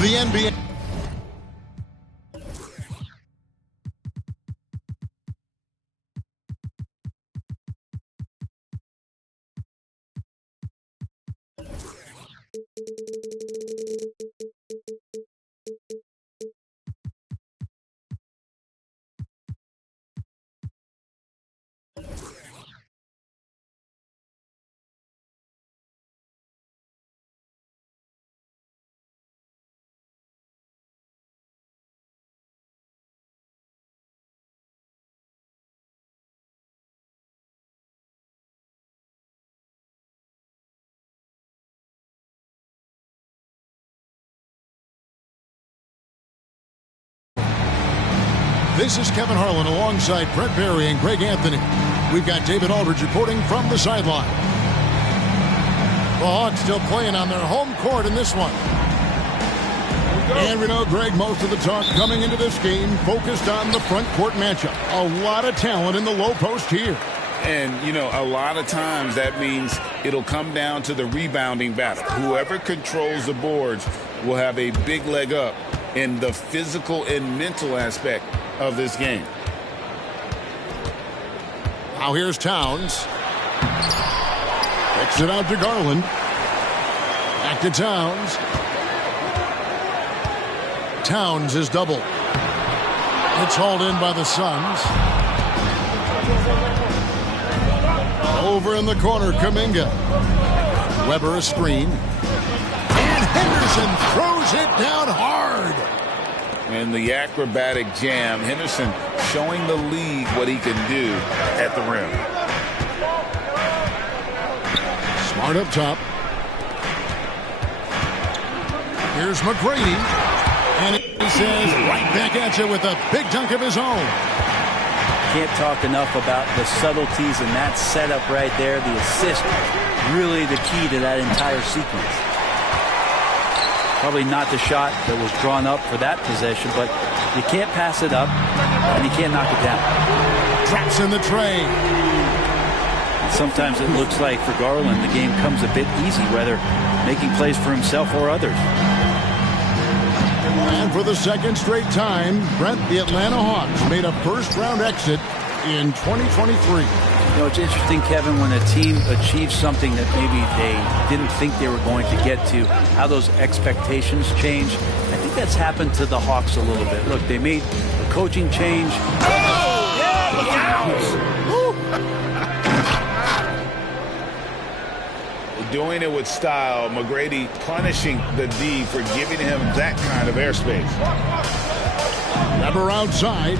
The NBA. This is Kevin Harlan alongside Brett Barry and Greg Anthony. We've got David Aldridge reporting from the sideline. The Hawks still playing on their home court in this one. And we know, Greg, most of the talk coming into this game focused on the front court matchup. A lot of talent in the low post here. And, you know, a lot of times that means it'll come down to the rebounding battle. Whoever controls the boards will have a big leg up in the physical and mental aspect of this game. Now here's Towns. Kicks it out to Garland. Back to Towns. Towns is double. It's hauled in by the Suns. Over in the corner, Kuminga. Weber a screen. And Henderson throws it down hard. And the acrobatic jam, Henderson showing the league what he can do at the rim. Smart up top. Here's McGrady. And he says right back at you with a big dunk of his own. Can't talk enough about the subtleties in that setup right there. The assist, really the key to that entire sequence. Probably not the shot that was drawn up for that possession, but you can't pass it up, and you can't knock it down. Traps in the tray. Sometimes it looks like for Garland, the game comes a bit easy, whether making plays for himself or others. And for the second straight time, Brent, the Atlanta Hawks made a first-round exit in 2023. You know, it's interesting, Kevin, when a team achieves something that maybe they didn't think they were going to get to, how those expectations change. I think that's happened to the Hawks a little bit. Look, they made a coaching change. Oh! Yeah! Doing it with style. McGrady punishing the D for giving him that kind of airspace. Weber outside.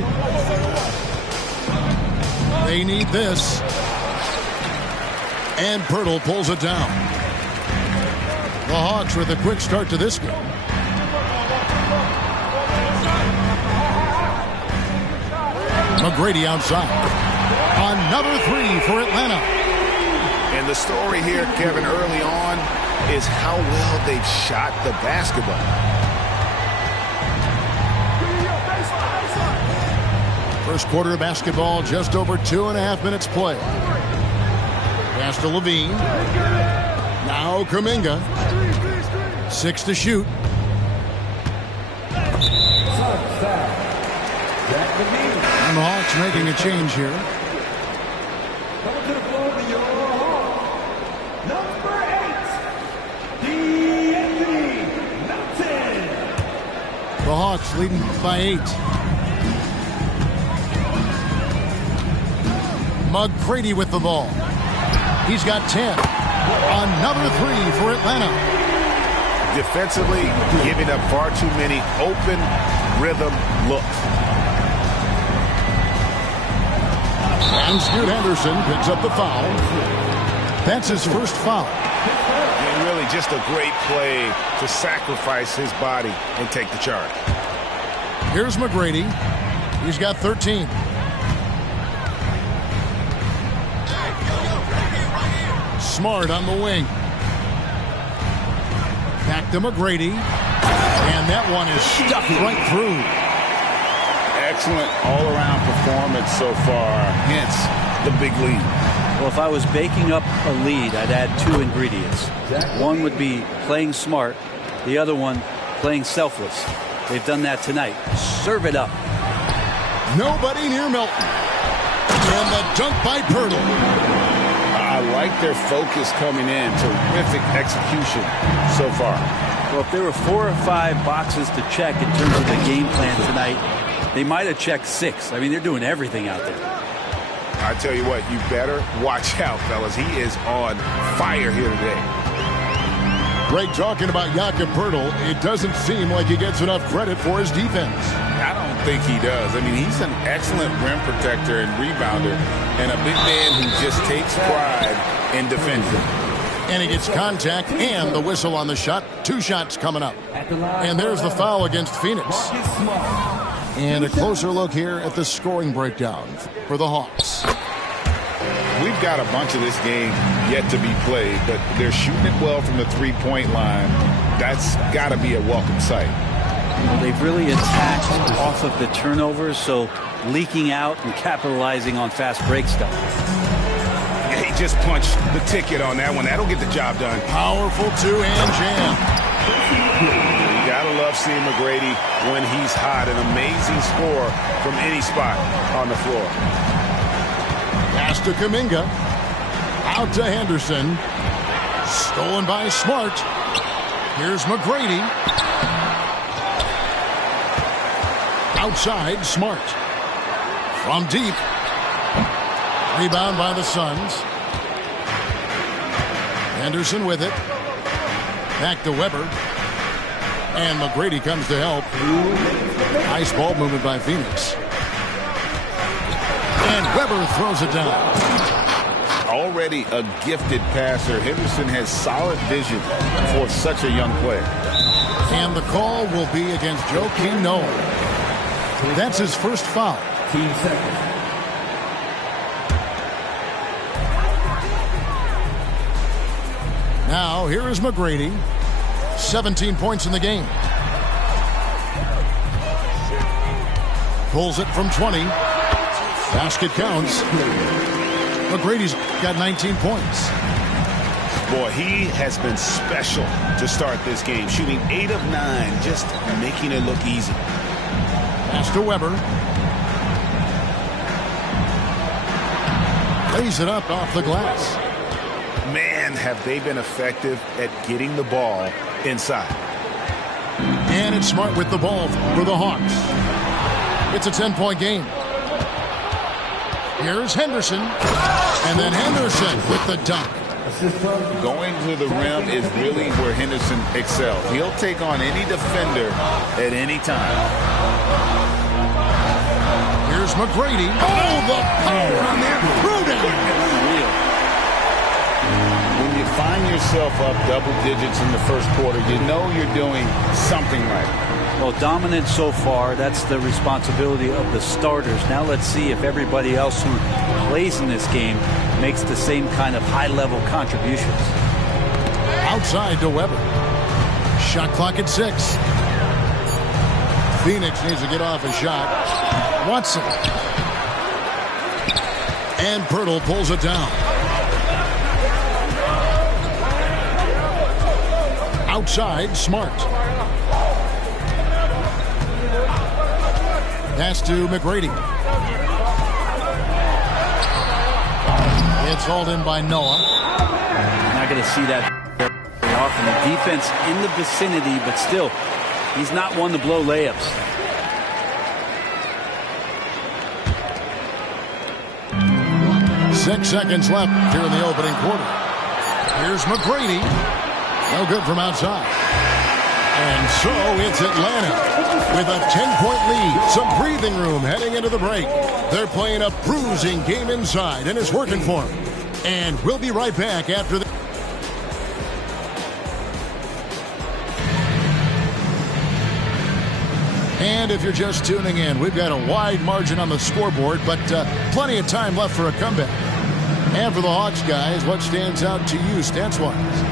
They need this. And Pirtle pulls it down. The Hawks with a quick start to this game. McGrady outside. Another three for Atlanta. And the story here, Kevin, early on is how well they've shot the basketball. First quarter of basketball, just over 2.5 minutes play. Pass to Levine. Now Kuminga. 6 to shoot. And the Hawks making a change here. The Hawks leading by 8. McGrady with the ball. He's got 10. Another three for Atlanta. Defensively, giving up far too many open rhythm looks. And Scoot Henderson picks up the foul. That's his first foul. And really and just a great play to sacrifice his body and take the charge. Here's McGrady. He's got 13. Smart on the wing. Back to McGrady. And that one is stuffed right through. Excellent all-around performance so far, hence the big lead. Well, if I was baking up a lead, I'd add two ingredients. One would be playing smart. The other one, playing selfless. They've done that tonight. Serve it up. Nobody near Milton. And the dunk by Pirtle. I like their focus coming in. Terrific execution so far. Well, if there were 4 or 5 boxes to check in terms of the game plan tonight, they might have checked 6. I mean, they're doing everything out there. I tell you what, you better watch out, fellas. He is on fire here today. Greg, talking about Jakob Pirtle, it doesn't seem like he gets enough credit for his defense. I don't think he does. I mean, he's an excellent rim protector and rebounder, and a big man who just takes pride in defending. And he gets contact and the whistle on the shot. 2 shots coming up. And there's the foul against Phoenix. And a closer look here at the scoring breakdown for the Hawks. We've got a bunch of this game yet to be played, but they're shooting it well from the three-point line. That's got to be a welcome sight. Well, they've really attacked off of the turnovers, so leaking out and capitalizing on fast break stuff. He just punched the ticket on that one. That'll get the job done. Powerful two-hand jam. You gotta love seeing McGrady when he's hot. An amazing score from any spot on the floor. Pass to Kuminga. Out to Henderson. Stolen by Smart. Here's McGrady. Outside, Smart. From deep. Rebound by the Suns. Henderson with it. Back to Weber. And McGrady comes to help. Nice ball movement by Phoenix. And Weber throws it down. Already a gifted passer, Henderson has solid vision for such a young player. And the call will be against Joakim Noah. That's his first foul. 15 seconds. Now, here is McGrady. 17 points in the game. Pulls it from 20. Basket counts. McGrady's got 19 points. Boy, he has been special to start this game. Shooting 8 of 9, just making it look easy. Pass to Weber. Lays it up off the glass. Man, have they been effective at getting the ball inside. And it's Smart with the ball for the Hawks. It's a 10-point game. Here's Henderson. And then Henderson with the dunk. Going to the rim is really where Henderson excels. He'll take on any defender at any time. Here's McGrady. Oh, the power on that throwdown. When you find yourself up double digits in the first quarter, you know you're doing something right. Well, dominant so far. That's the responsibility of the starters. Now let's see if everybody else who plays in this game makes the same kind of high-level contributions. Outside to Weber. Shot clock at 6. Phoenix needs to get off a shot. Watson. And Pirtle pulls it down. Outside, Smart. Pass to McGrady. It's hauled in by Noah. You're not going to see that very often. The defense in the vicinity, but still, he's not one to blow layups. Six seconds left here in the opening quarter. Here's McGrady. No good from outside. And so it's Atlanta with a 10-point lead. Some breathing room heading into the break. They're playing a bruising game inside, and it's working for them. And we'll be right back after the... And if you're just tuning in, we've got a wide margin on the scoreboard, but plenty of time left for a comeback. And for the Hawks, guys, what stands out to you stats-wise?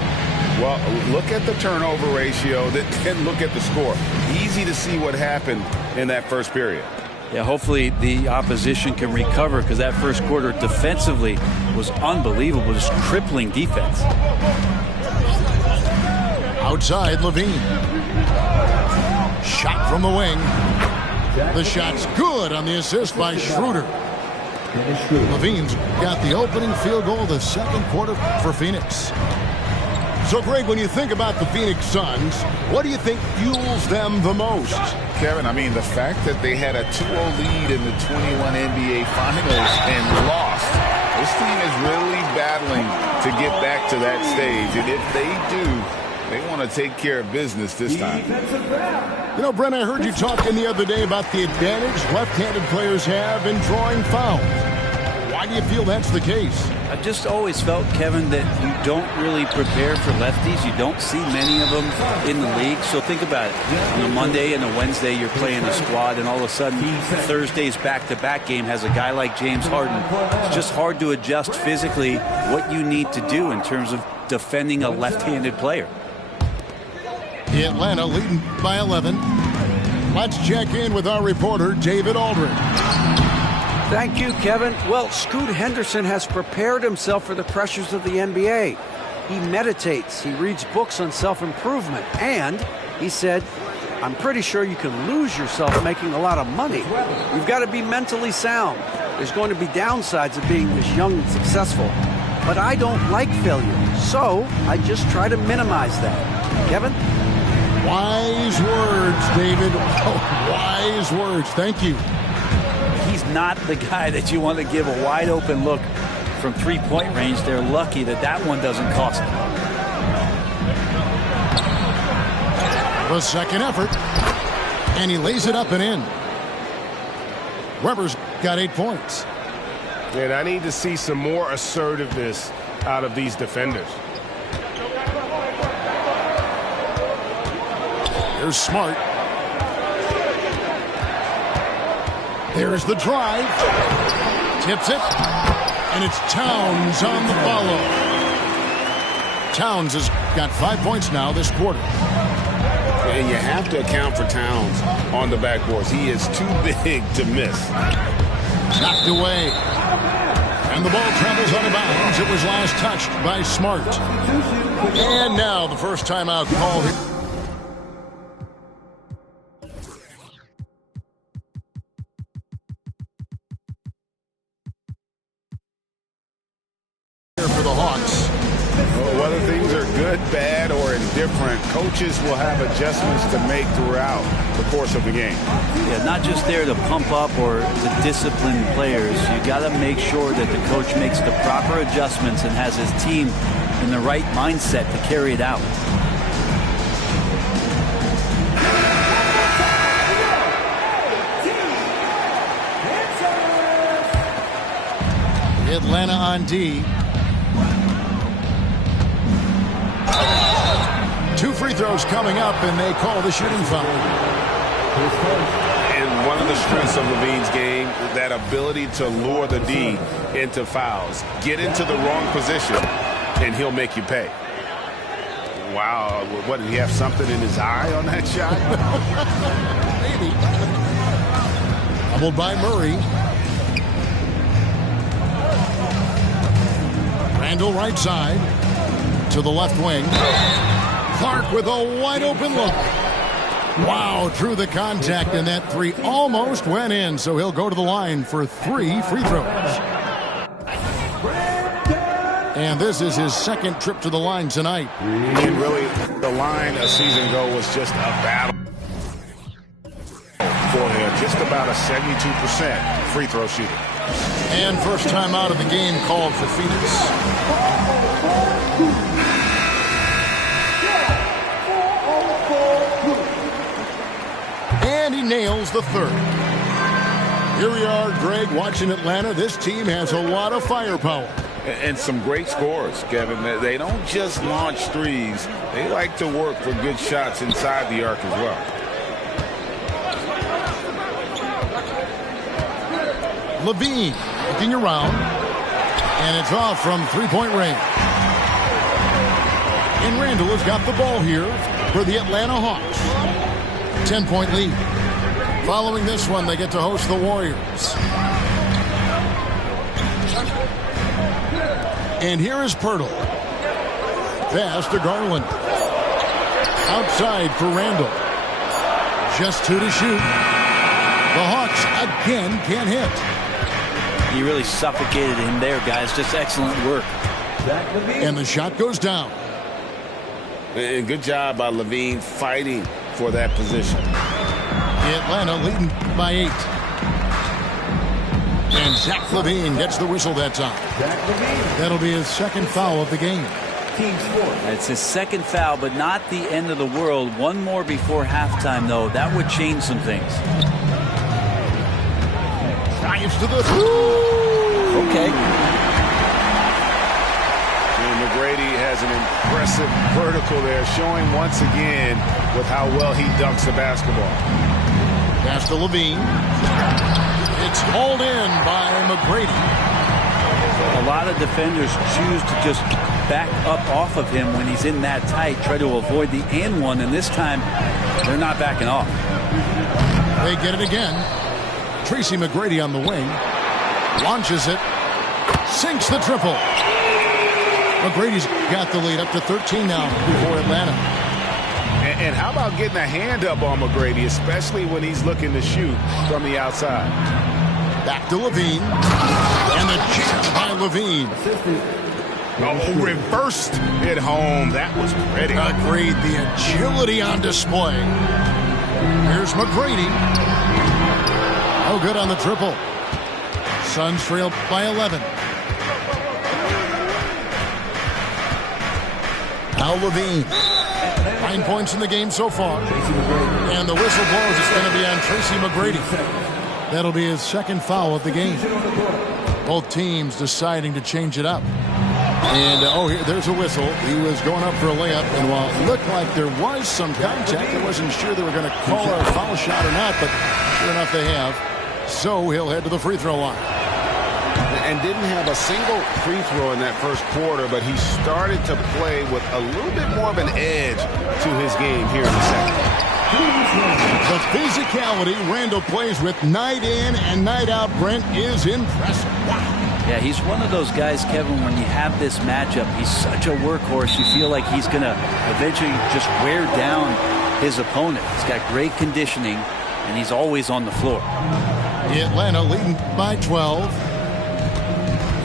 Well, look at the turnover ratio, then look at the score. Easy to see what happened in that first period. Yeah, hopefully the opposition can recover, because that first quarter defensively was unbelievable, just crippling defense. Outside, Levine. Shot from the wing. The shot's good on the assist by Schroeder. Levine's got the opening field goal of the second quarter for Phoenix. So, Greg, when you think about the Phoenix Suns, what do you think fuels them the most? Kevin, I mean, the fact that they had a 2-0 lead in the 21 NBA Finals and lost. This team is really battling to get back to that stage. And if they do, they want to take care of business this time. You know, Brent, I heard you talking the other day about the advantage left-handed players have in drawing fouls. Why do you feel that's the case? I've just always felt, Kevin, that you don't really prepare for lefties. You don't see many of them in the league. So think about it. On a Monday and a Wednesday, you're playing a squad, and all of a sudden, Thursday's back-to-back game has a guy like James Harden. It's just hard to adjust physically what you need to do in terms of defending a left-handed player. Atlanta leading by 11. Let's check in with our reporter, David Aldridge. Thank you, Kevin. Well, Scoot Henderson has prepared himself for the pressures of the NBA. He meditates, he reads books on self-improvement, and he said, I'm pretty sure you can lose yourself making a lot of money. You've got to be mentally sound. There's going to be downsides of being this young and successful. But I don't like failure, so I just try to minimize that. Kevin? Wise words, David. Oh, wise words. Thank you. He's not the guy that you want to give a wide open look from three-point range. They're lucky that that one doesn't cost them. The second effort, and he lays it up and in. Weber's got 8 points. And I need to see some more assertiveness out of these defenders. Here's Smart. There's the drive. Tips it. And it's Towns on the follow. Towns has got 5 points now this quarter. And you have to account for Towns on the backboards. He is too big to miss. Knocked away. And the ball travels out of bounds. It was last touched by Smart. And now the first timeout called. For the Hawks. Whether things are good, bad, or indifferent, coaches will have adjustments to make throughout the course of the game. Yeah, not just there to pump up or to discipline players. You got to make sure that the coach makes the proper adjustments and has his team in the right mindset to carry it out. Atlanta on D. 2 free throws coming up, and they call the shooting foul. And one of the strengths of Levine's game, that ability to lure the D into fouls. Get into the wrong position, and he'll make you pay. Wow, what, did he have something in his eye on that shot? Maybe. Doubled by Murray. Randall right side to the left wing. Clark with a wide open look. Wow, through the contact, and that three almost went in, so he'll go to the line for 3 free throws. And this is his second trip to the line tonight. And really, the line a season ago was just a battle for him. Just about a 72% free throw shooter. And first time out of the game called for Phoenix. And he nails the third. Here we are, Greg, watching Atlanta. This team has a lot of firepower. And some great scores, Kevin. They don't just launch threes. They like to work for good shots inside the arc as well. Levine looking around. And it's off from three-point range. And Randall has got the ball here for the Atlanta Hawks. 10-point lead. Following this one, they get to host the Warriors. And here is Pirtle. Pass to Garland. Outside for Randall. Just 2 to shoot. The Hawks again can't hit. He really suffocated him there, guys. Just excellent work. And the shot goes down. And good job by Levine fighting for that position. Atlanta leading by 8. And Zach Levine gets the whistle that time. That'll be his second foul of the game. It's his second foul, but not the end of the world. One more before halftime, though. That would change some things. Drives to the... Okay. And McGrady has an impressive vertical there, showing once again with how well he dunks the basketball. Pass to Levine. It's hauled in by McGrady. A lot of defenders choose to just back up off of him when he's in that tight, try to avoid the and one, and this time they're not backing off. They get it again. Tracy McGrady on the wing. Launches it. Sinks the triple. McGrady's got the lead up to 13 now before Atlanta. And how about getting a hand up on McGrady, especially when he's looking to shoot from the outside? Back to Levine. And the jam by Levine. Oh, reversed it home. That was pretty. Agreed. The agility on display. Here's McGrady. Oh, good on the triple. Suns trail by 11. Now Levine. 9 points in the game so far. And the whistle blows. It's going to be on Tracy McGrady. That'll be his second foul of the game. Both teams deciding to change it up. And, here, there's a whistle. He was going up for a layup, and while it looked like there was some contact, I wasn't sure they were going to call a foul shot or not, but sure enough they have. So he'll head to the free throw line. And didn't have a single free throw in that first quarter, but he started to play with a little bit more of an edge to his game here in the second. The physicality Randall plays with night in and night out, Brent, is impressive. Wow. Yeah, he's one of those guys, Kevin, when you have this matchup, he's such a workhorse. You feel like he's going to eventually just wear down his opponent. He's got great conditioning, and he's always on the floor. Atlanta leading by 12.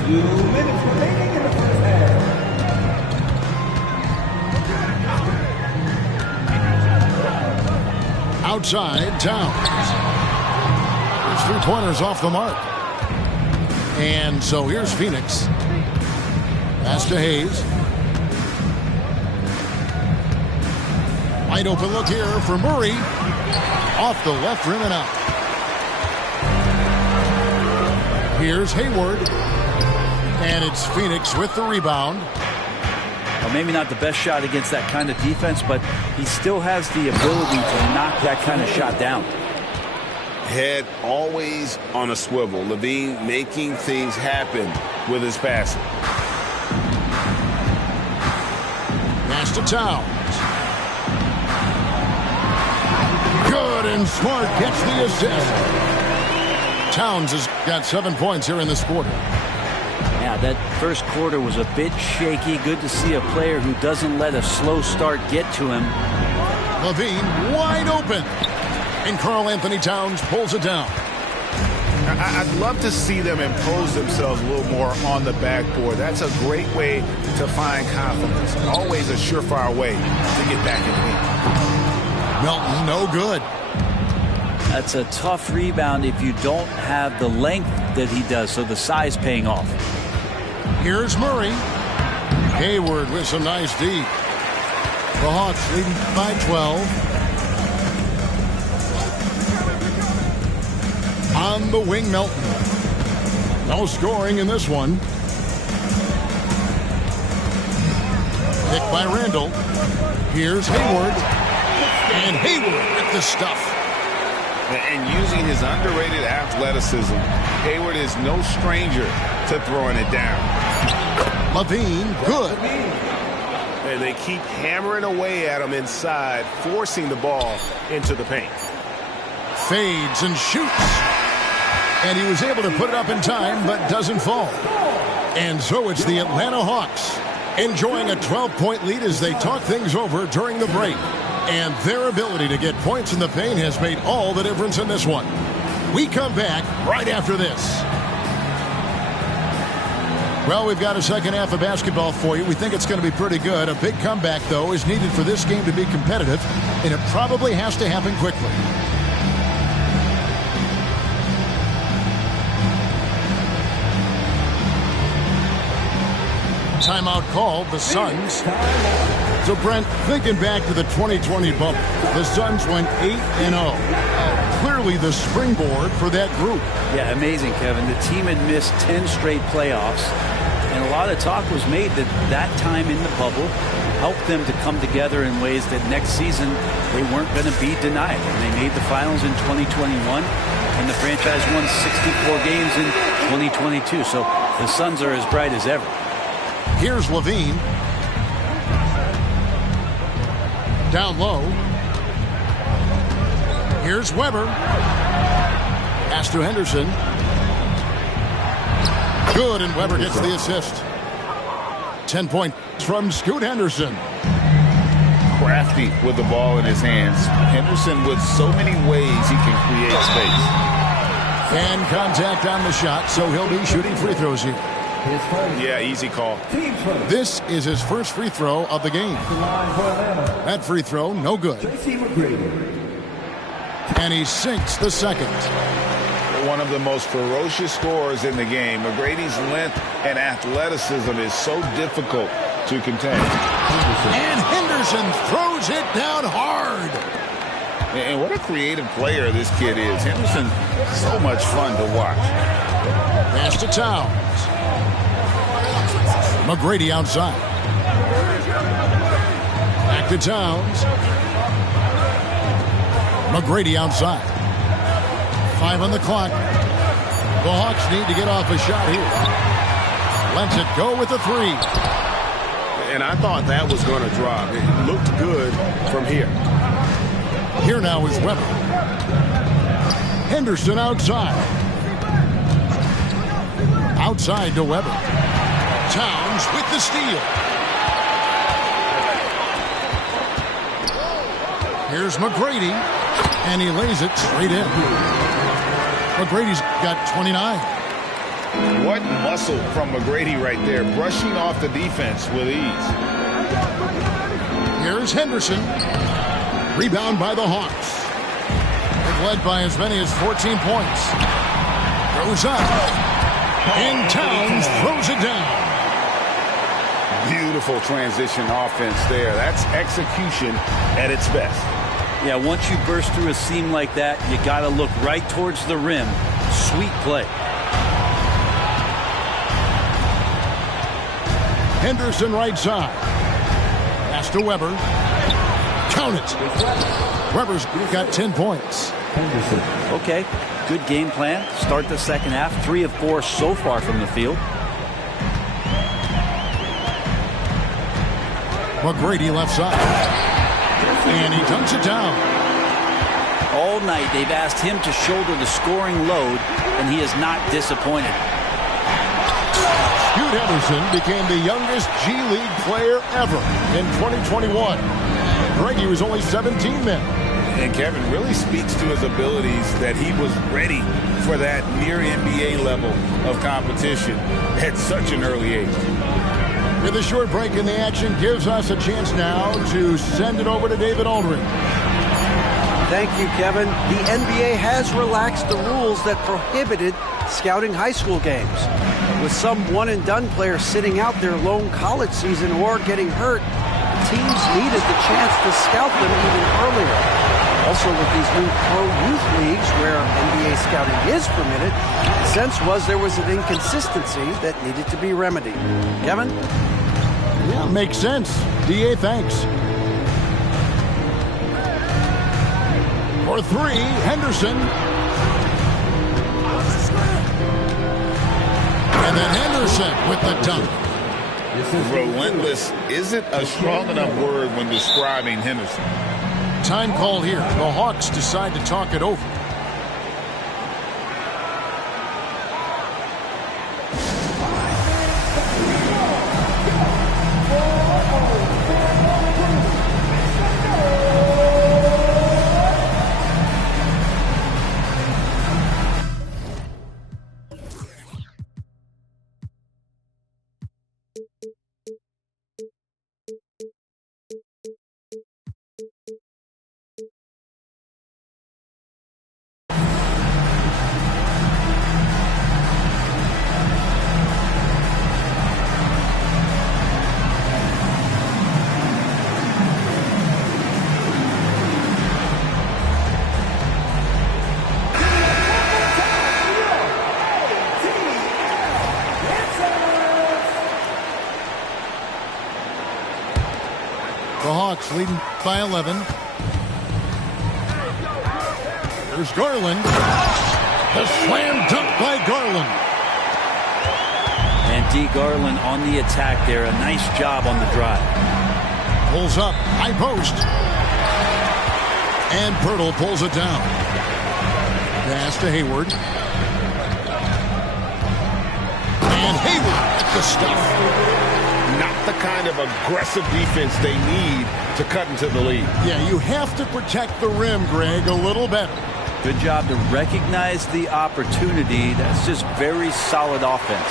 2 minutes remaining in the first half. Outside, Towns. His three-pointers off the mark. And so here's Phoenix. Pass to Hayes. Wide open look here for Murray. Off the left rim and out. Here's Hayward. And it's Phoenix with the rebound. Well, maybe not the best shot against that kind of defense, but he still has the ability to knock that kind of shot down. Head always on a swivel. Levine making things happen with his passing. Pass to Towns. Good, and Smart gets the assist. Towns has got 7 points here in this quarter. Yeah, that first quarter was a bit shaky. Good to see a player who doesn't let a slow start get to him. Levine wide open. And Karl Anthony Towns pulls it down. I'd love to see them impose themselves a little more on the backboard. That's a great way to find confidence. Always a surefire way to get back in the game. Melton, no good. That's a tough rebound if you don't have the length that he does, so the size paying off. Here's Murray. Hayward with some nice D. The Hawks leading by 12. On the wing, Melton. No scoring in this one. Picked by Randall. Here's Hayward. And Hayward with the stuff. And using his underrated athleticism, Hayward is no stranger to throwing it down. Levine, good. And they keep hammering away at him inside, forcing the ball into the paint. Fades and shoots. And he was able to put it up in time, but doesn't fall. And so it's the Atlanta Hawks enjoying a 12-point lead as they talk things over during the break. And their ability to get points in the paint has made all the difference in this one. We come back right after this. Well, we've got a second half of basketball for you. We think it's going to be pretty good. A big comeback, though, is needed for this game to be competitive, and it probably has to happen quickly. Timeout called, the Suns. So, Brent, thinking back to the 2020 bubble, the Suns went 8-0. Clearly the springboard for that group. Yeah, amazing, Kevin. The team had missed 10 straight playoffs, and a lot of talk was made that that time in the bubble helped them to come together in ways that next season they weren't going to be denied. And they made the finals in 2021, and the franchise won 64 games in 2022. So the Suns are as bright as ever. Here's Levine. Down low. Here's Weber. Pass to Henderson. Good, and Weber gets the assist. 10 points from Scoot Henderson. Crafty with the ball in his hands. Henderson with so many ways he can create space. And contact on the shot, so he'll be shooting free throws here. Yeah, easy call. This is his first free throw of the game. That free throw, no good. And he sinks the second. One of the most ferocious scorers in the game. McGrady's length and athleticism is so difficult to contain. And Henderson throws it down hard. And what a creative player this kid is. Henderson's so much fun to watch. Pass to Towns. McGrady outside. Back to Towns. McGrady outside. 5 on the clock. The Hawks need to get off a shot here. Lets it go with the 3. And I thought that was going to drop. It looked good from here. Here now is Weber. Henderson outside. Outside to Weber. Towns with the steal. Here's McGrady, and he lays it straight in. McGrady's got 29. What muscle from McGrady right there, brushing off the defense with ease. Here's Henderson. Rebound by the Hawks. They've led by as many as 14 points. Goes up. And Towns throws it down. Beautiful transition offense there. That's execution at its best. Yeah, once you burst through a seam like that, you got to look right towards the rim. Sweet play. Henderson right side. Pass to Weber. Count it. Weber's got 10 points. Okay, good game plan. Start the second half. 3 of 4 so far from the field. McGrady left side. And he dunks it down. All night they've asked him to shoulder the scoring load, and he is not disappointed. Scoot Henderson became the youngest G League player ever in 2021. Greggy was only 17 then. And Kevin really speaks to his abilities that he was ready for that near NBA level of competition at such an early age. With a short break in the action gives us a chance now to send it over to David Aldridge. Thank you, Kevin. The NBA has relaxed the rules that prohibited scouting high school games. With some one-and-done players sitting out their lone college season or getting hurt, teams needed the chance to scout them even earlier. Also, with these new pro youth leagues where NBA scouting is permitted, the sense was there was an inconsistency that needed to be remedied. Kevin? Yeah, makes sense. DA, thanks. For three, Henderson. And then Henderson with the dunk. Relentless isn't a strong enough word when describing Henderson. Time call here. The Hawks decide to talk it over. The Hawks leading by 11. Here's Garland. The slam dunk by Garland. And D. Garland on the attack there. A nice job on the drive. Pulls up. High post. And Pirtle pulls it down. Pass to Hayward. And Hayward at the stuff. Not the kind of aggressive defense they need to cut into the lead. Yeah, you have to protect the rim, Greg, a little better. Good job to recognize the opportunity. That's just very solid offense.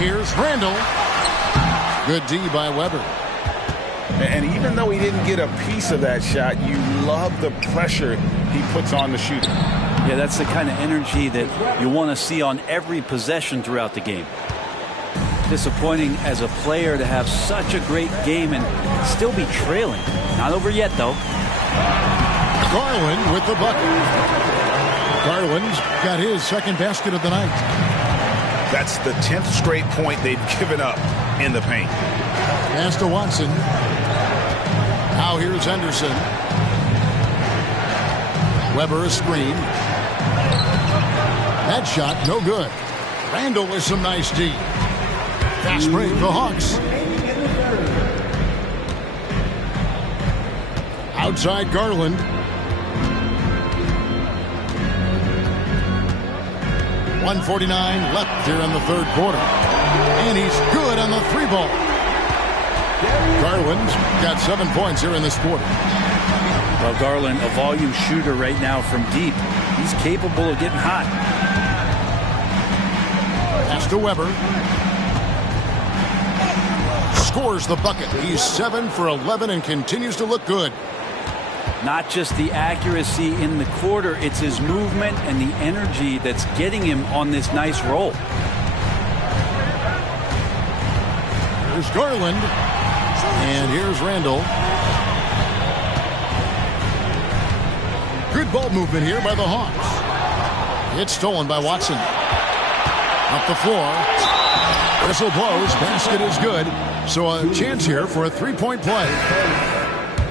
Here's Randall. Good D by Weber. And even though he didn't get a piece of that shot, you love the pressure he puts on the shooter. Yeah, that's the kind of energy that you want to see on every possession throughout the game. Disappointing as a player to have such a great game and still be trailing. Not over yet, though. Garland with the bucket. Garland's got his second basket of the night. That's the 10th straight point they've given up in the paint. Pass to Watson. Now here's Henderson. Weber a screen. That shot no good. Randall with some nice D. Fast break, the Hawks. Outside Garland. .149 left here in the third quarter. And he's good on the three ball. Garland's got 7 points here in this quarter. Well, Garland, a volume shooter right now from deep. He's capable of getting hot. Pass to Weber. Scores the bucket. He's 7 for 11 and continues to look good. Not just the accuracy in the quarter, it's his movement and the energy that's getting him on this nice roll. Here's Garland. And here's Randall. Good ball movement here by the Hawks. It's stolen by Watson. Up the floor. Whistle blows. Basket is good. So a chance here for a three-point play.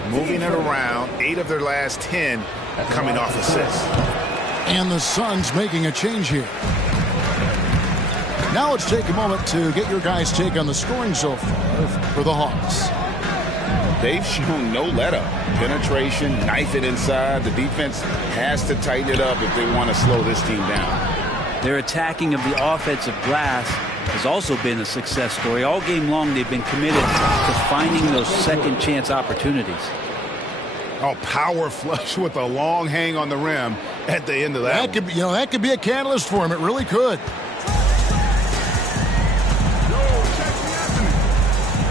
Moving it around. 8 of their last 10 coming off assists. And the Suns making a change here. Now let's take a moment to get your guys' take on the scoring so far for the Hawks. They've shown no let-up. Penetration, knife it inside. The defense has to tighten it up if they want to slow this team down. Their attacking of the offensive glass has also been a success story. All game long, they've been committed to finding those second chance opportunities. Oh, power flush with a long hang on the rim at the end of that. That could be a catalyst for him. It really could.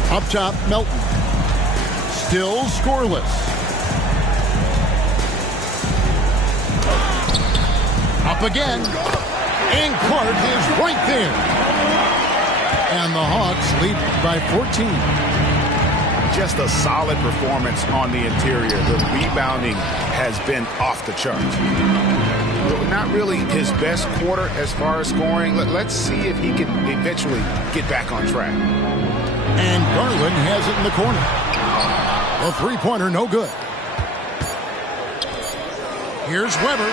Up top, Melton. Still scoreless. Up again. And Clark is right there. And the Hawks lead by 14. Just a solid performance on the interior. The rebounding has been off the charts. Not really his best quarter as far as scoring. Let's see if he can eventually get back on track. And Garland has it in the corner. A three-pointer, no good. Here's Weber.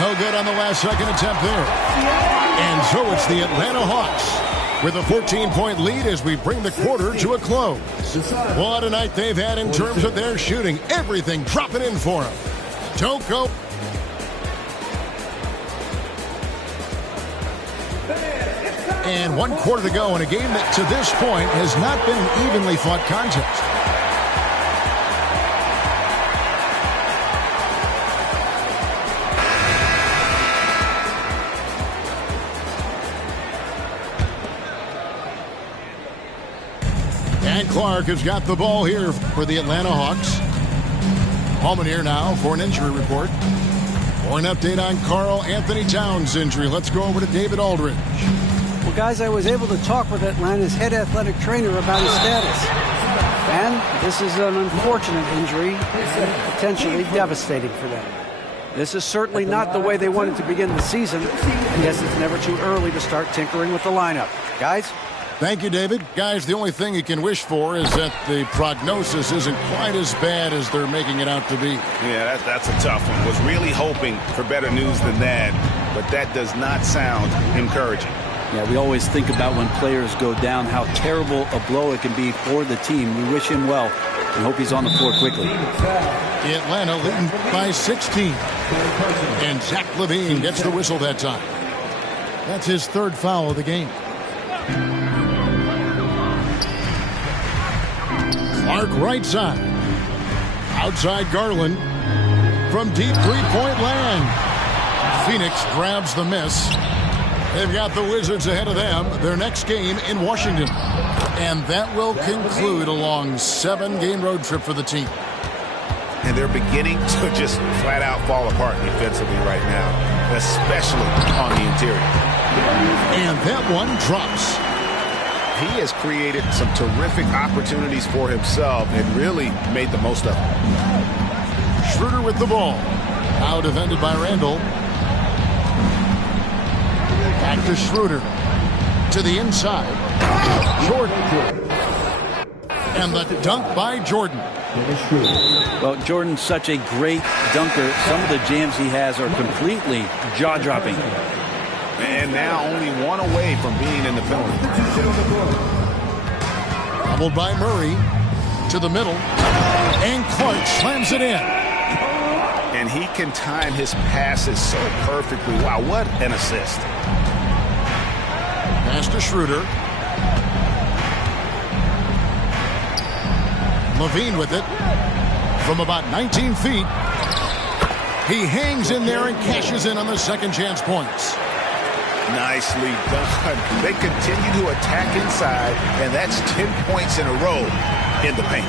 No good on the last-second attempt there. And so it's the Atlanta Hawks with a 14-point lead as we bring the quarter to a close. What a night they've had in terms of their shooting. Everything dropping in for them. Don't go. And 1 quarter to go in a game that to this point has not been an evenly fought contest. And Clark has got the ball here for the Atlanta Hawks. Holman here now for an injury report. For an update on Karl Anthony Towns' injury, let's go over to David Aldridge. Well, guys, I was able to talk with Atlanta's head athletic trainer about his status. And this is an unfortunate injury, potentially devastating for them. This is certainly not the way they wanted to begin the season. I guess it's never too early to start tinkering with the lineup. Guys? Thank you, David. Guys, the only thing you can wish for is that the prognosis isn't quite as bad as they're making it out to be. Yeah, that's a tough one. Was really hoping for better news than that, but that does not sound encouraging. Yeah, we always think about when players go down, how terrible a blow it can be for the team. We wish him well and hope he's on the floor quickly. Atlanta leading by 16. And Zach LaVine gets the whistle that time. That's his 3rd foul of the game. Clark right side. Outside Garland. From deep three-point land. Phoenix grabs the miss. They've got the Wizards ahead of them. Their next game in Washington. And that will conclude a long 7-game road trip for the team. And they're beginning to just flat out fall apart defensively right now, especially on the interior. And that one drops. He has created some terrific opportunities for himself and really made the most of it. Schroeder with the ball. Now defended by Randall. Back to Schroeder. To the inside. Jordan. And the dunk by Jordan. Well, Jordan's such a great dunker. Some of the jams he has are completely jaw-dropping. And now only one away from being in the penalty. Doubled by Murray. To the middle. And Clark slams it in. And he can time his passes so perfectly. Wow, what an assist. Pass to Schroeder. LaVine with it. From about 19 feet. He hangs in there and cashes in on the second chance points. Nicely done. They continue to attack inside, and that's 10 points in a row in the paint.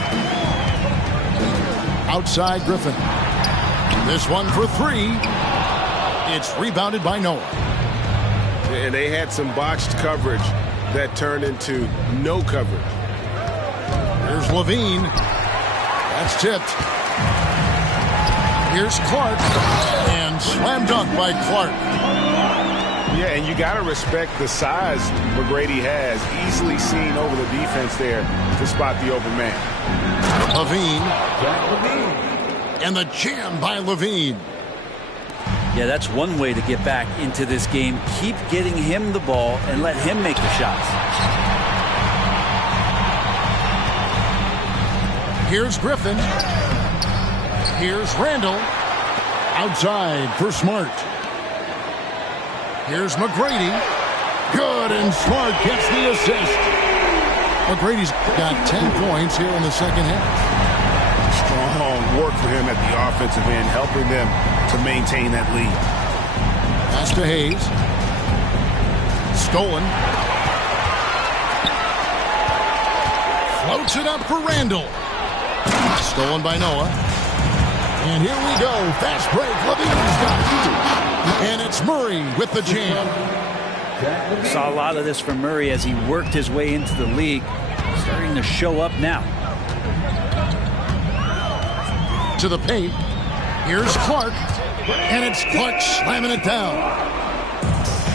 Outside Griffin. This one for 3. It's rebounded by Noah. And they had some botched coverage that turned into no coverage. Here's LaVine. That's tipped. Here's Clark. And slam dunk by Clark. Yeah, and you got to respect the size McGrady has. Easily seen over the defense there to spot the open man. LaVine. And the jam by LaVine. Yeah, that's one way to get back into this game. Keep getting him the ball and let him make the shots. Here's Griffin. Here's Randall. Outside for Smart. Here's McGrady. Good, and Smart gets the assist. McGrady's got 10 points here in the second half. Strong work for him at the offensive end, helping them to maintain that lead. Pass to Hayes. Stolen. Floats it up for Randall. Stolen by Noah. And here we go. Fast break. LaVine's got it. And it's Murray with the jam. Saw a lot of this from Murray as he worked his way into the league. Starting to show up now. To the paint. Here's Clark. And it's Clark slamming it down.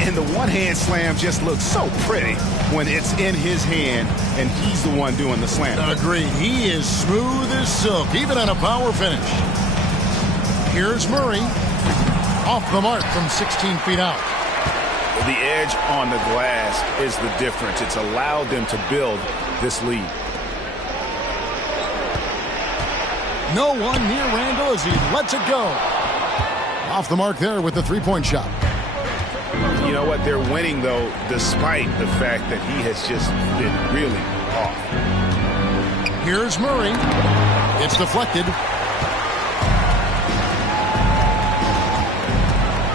And the one-hand slam just looks so pretty when it's in his hand and he's the one doing the slam. Agreed. He is smooth as silk, even on a power finish. Here's Murray. Off the mark from 16 feet out. The edge on the glass is the difference. It's allowed them to build this lead. No one near Randall as he lets it go. Off the mark there with the three-point shot. You know what? They're winning, though, despite the fact that he has just been really off. Here's Murray. It's deflected.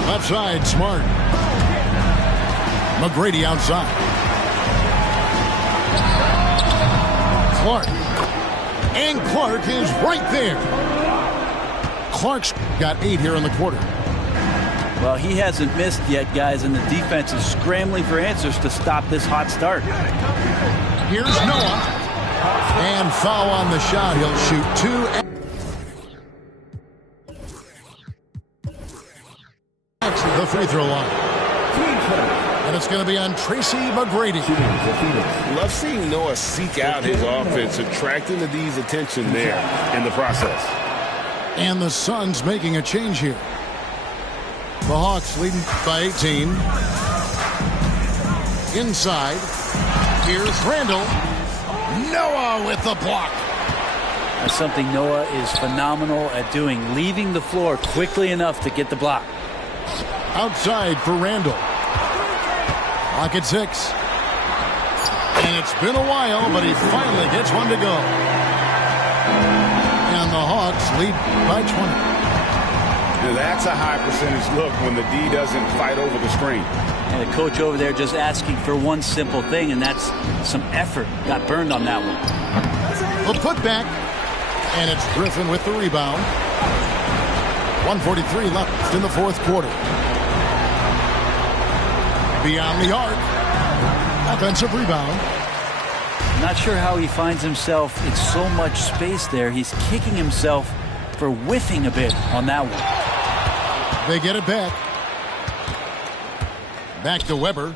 Left side, Smart. McGrady outside. Clark. And Clark is right there. Clark's got 8 here in the quarter. Well, he hasn't missed yet, guys, and the defense is scrambling for answers to stop this hot start. Here's Noah. And foul on the shot. He'll shoot 2. The free throw line. And it's going to be on Tracy McGrady. Love seeing Noah seek out his offense, attracting the D's attention there in the process. And the Suns making a change here. The Hawks leading by 18. Inside. Here's Randall. Noah with the block. That's something Noah is phenomenal at doing, leaving the floor quickly enough to get the block. Outside for Randall. Clock at 6. And it's been a while, but he finally gets one to go. And the Hawks lead by 20. That's a high percentage look when the D doesn't fight over the screen. And the coach over there just asking for one simple thing, and that's some effort. Got burned on that one. The putback. And it's Griffin with the rebound. 1:43 left in the fourth quarter. Beyond the arc. Offensive rebound. Not sure how he finds himself in so much space there. He's kicking himself for whiffing a bit on that one. They get it back. Back to Weber.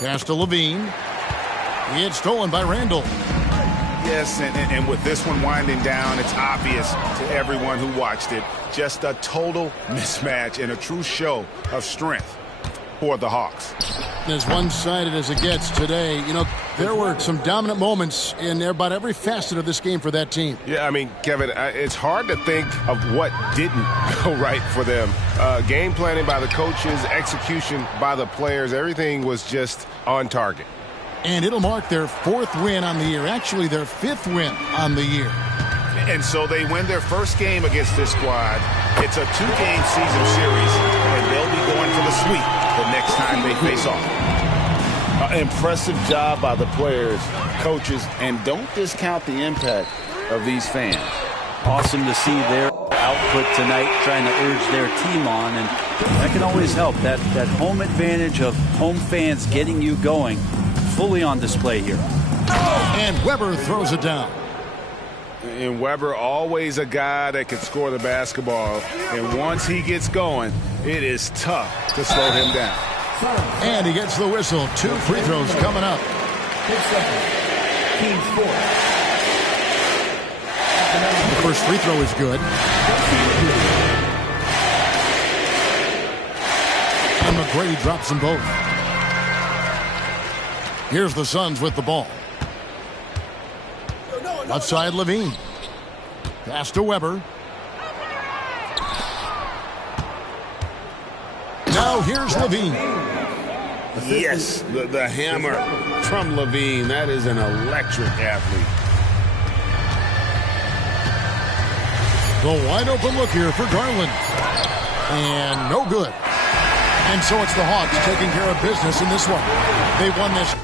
Pass to Levine. He had stolen by Randall. Yes, and with this one winding down, it's obvious to everyone who watched it. Just a total mismatch and a true show of strength for the Hawks. As one-sided as it gets today, you know, there were some dominant moments in about every facet of this game for that team. Yeah, I mean, Kevin, it's hard to think of what didn't go right for them. Game planning by the coaches, execution by the players, everything was just on target. And it'll mark their 4th win on the year, actually their 5th win on the year. And so they win their first game against this squad. It's a 2-game season series, and they'll be going for the sweep the next time they face off. Impressive job by the players, coaches, and don't discount the impact of these fans. Awesome to see their output tonight, trying to urge their team on, and that can always help. That home advantage of home fans getting you going, fully on display here. And Weber throws it down. And Weber, always a guy that can score the basketball. And once he gets going, it is tough to slow him down. And he gets the whistle. 2 free throws coming up. 6 seconds. Team score. The first free throw is good. And McGrady drops them both. Here's the Suns with the ball. Left side, Levine. Pass to Weber. Now here's Levine. Yes, the hammer from Levine. That is an electric athlete. The wide open look here for Garland. And no good. And so it's the Hawks taking care of business in this one. They won this.